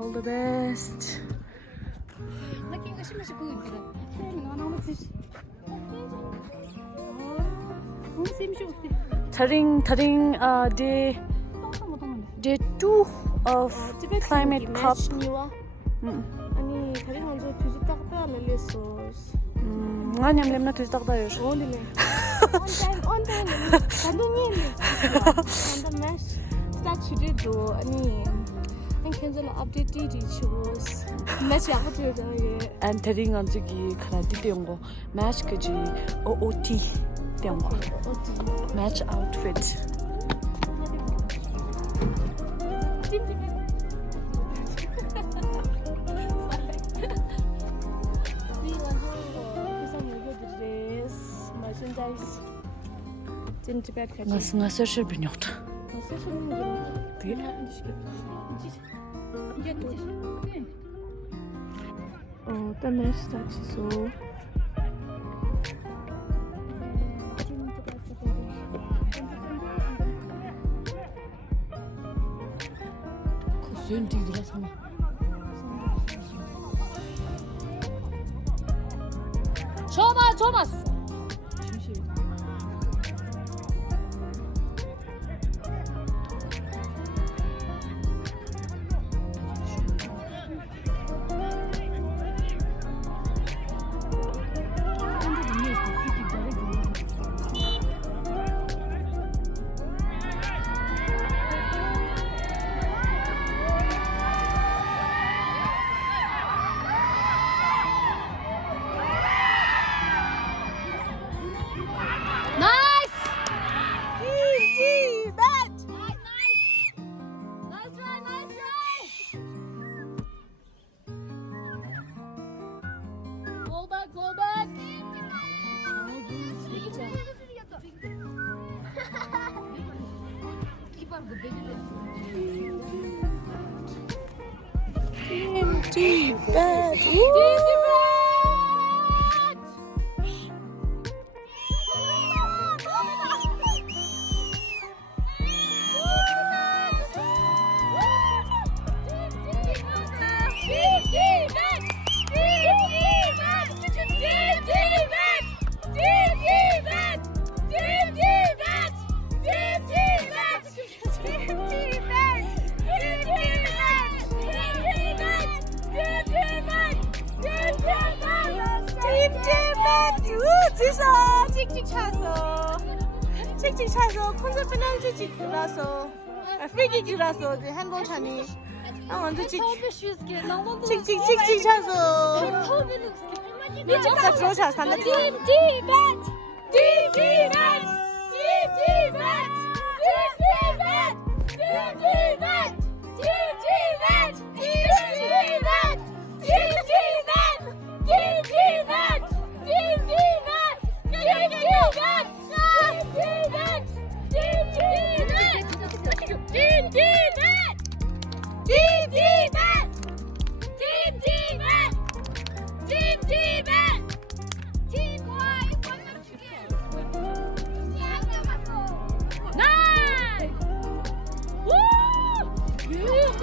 All the best. Taring day 2 of climate cup. 아니 다리 먼저 뒤집다가 빼알래랬어. 아니 렘나 뒤집다가 요시. 온데 감동이네. 간다 매스. 스타치도 아니 한 캔슬 업데이트 디치고스. 매치 아무튼 And taring on 저기 카라티 땡고 match 그지 OOT 땡고. Match outfit. In Tibet Nasıl search bilmiyordu. Oh, the mesh touch so. Kosyun tigras mı? Çoğmaz. Go back. Tibet. 찍찍 차서 콘서트 페널티 찍라서 프리킥 찍라서 핸드폰 차니 나 완전 찍찍 차서 진짜 프로차 산다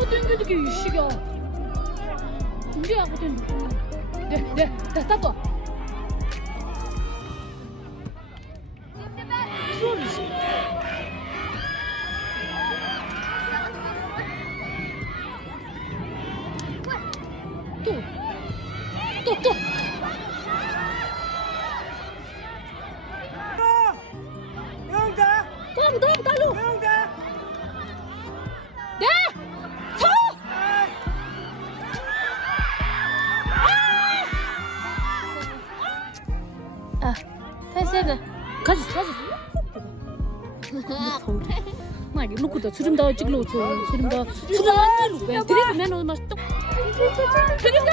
땡겨지게 이씨가 이제 하거든. 네, 따또. 소리지. 또. 영자. 달로. 영자. 네. 탈색을 가지 나 이거 놓고 다 수림 다 찍러 오죠 수림 다 왜 드리면 오늘 맛 똑 드림 다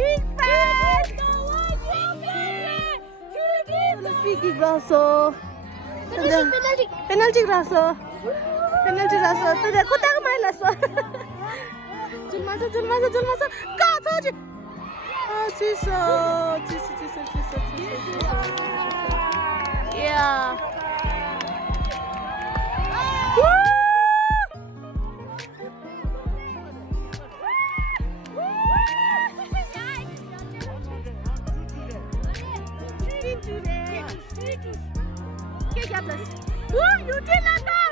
big fan. Figi graso. Penalty graso. Penalty graso. Tade kota ka mailaso. Julmasa. Ka thoji. Ah, chiso. Yeah. UT Ladakh!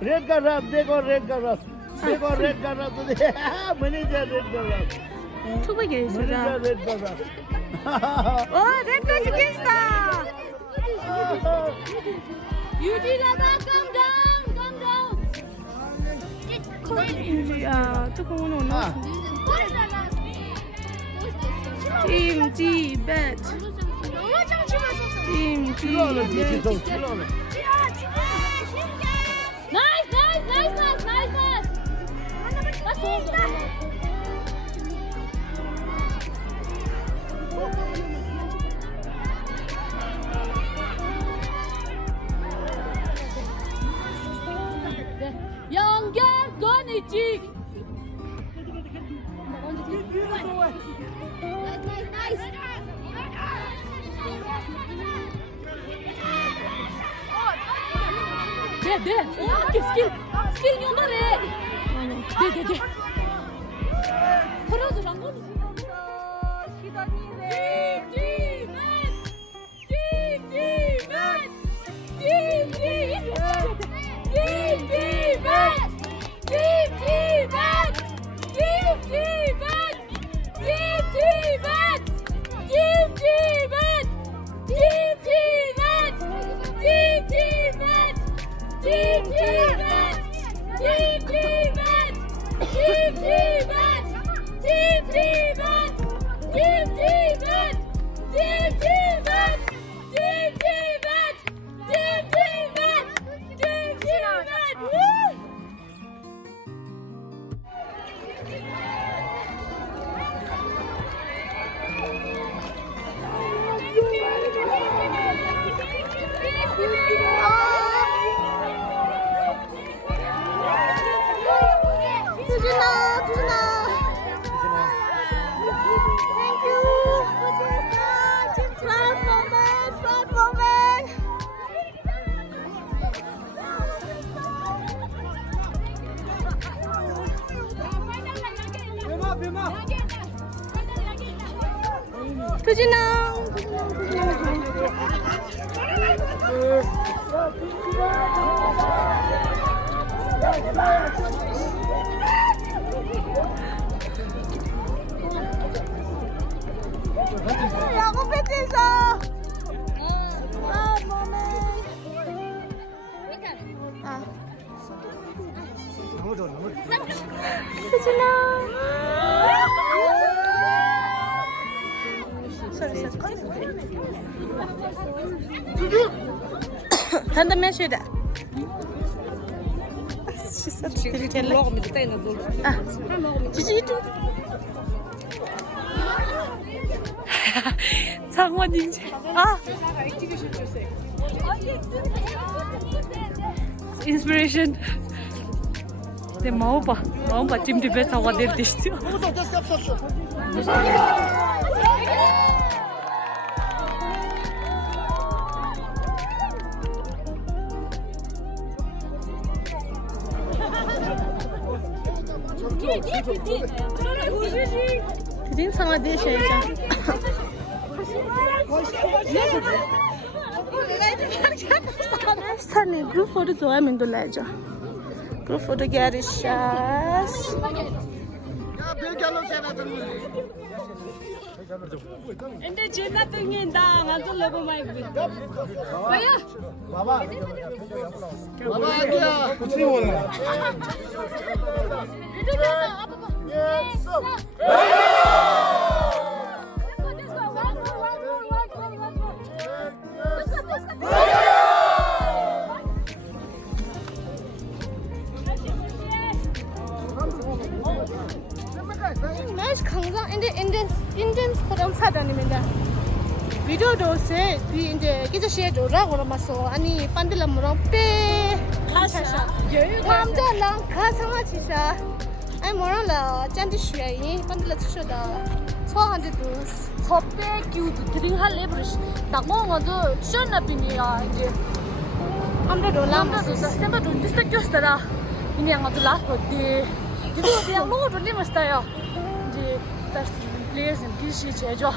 Red का रस देखो red का रस manager red का रस manager red का रस Oh, red Tajikistan! UT Ladakh, come down. Team Tibet. Nice. That's all. 영계 건이지. Nice. 네. 스킬 용도래. 네. 그래도 장군. 야구 팬티에서. 단단 몇시다. 장원 인제. 인스피레이션. 내 마음 봐. 팀 디베트 하고 내리듯이. 그린 상어대 셔야죠. 산에 그룹 photo 좋아해 민도 라이죠. Group photo get it shots. 근데 제가 등인다 맞아 레고 마이크. 뭐야? Baba gel. Kuchni bolna. Yes. Mas 강장 인덴 사람 사다니면다. 비디오도 세 인데 기자 쉐도 라고로 마소 아니 판들람으로 빼 가샤 감자랑 가상아치샤 아이 뭐라라 짠디 쉐이 판들라 추셔다 소한데도 섭배 기우도 드링 할래 브르시. 나고가도 션나비니야 이제. 암데도 남자도 세바도 디스트릭스더라. 이니 양아도 라스버디. 이거 그냥 로도 리마스타요. 이제 다시 플레이어스 기시 제조.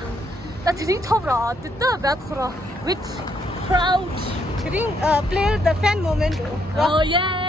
다 드링 톱라. 뜻다 배트라. With proud. 드링 player the fan moment Oh yeah.